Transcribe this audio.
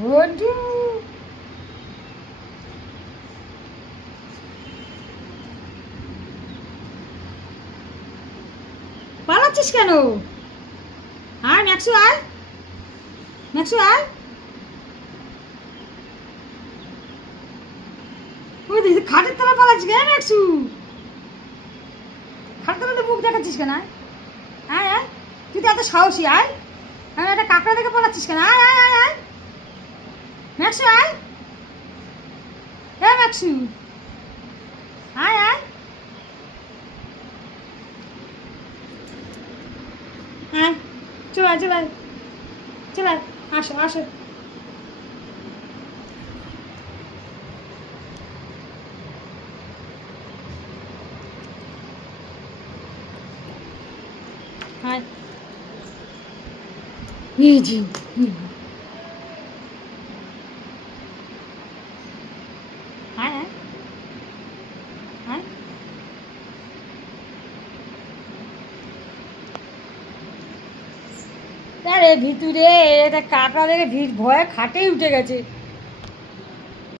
ঘটু পালাচ্ছিস কেন? আয় ম্যাক্সু, আয় ম্যাক্সু, আয়। ওই দিদি খাটের তলা পালাচ্ছিস কেন ম্যাক্সু? খাটের তলাতে মুখ দেখাচ্ছিস কেন? আয় আয় আয়, তুই তো এত সাহসী, আয়। আমি একটা কাঁকড়া দেখে পালাচ্ছিস কেন? আয় আয় আয় আয় ম্যাক্সু, আয়। হ্যাঁ ম্যাক্সু, আয় আয় আয়, চল আয়, চল আয়, চল আয়, আসো আসো। আয় এই যে আয় আয় আয়। আরে ভিতুরে, এটা কাঁকড়া দেখে ভয়ে খাটেই উঠে গেছে।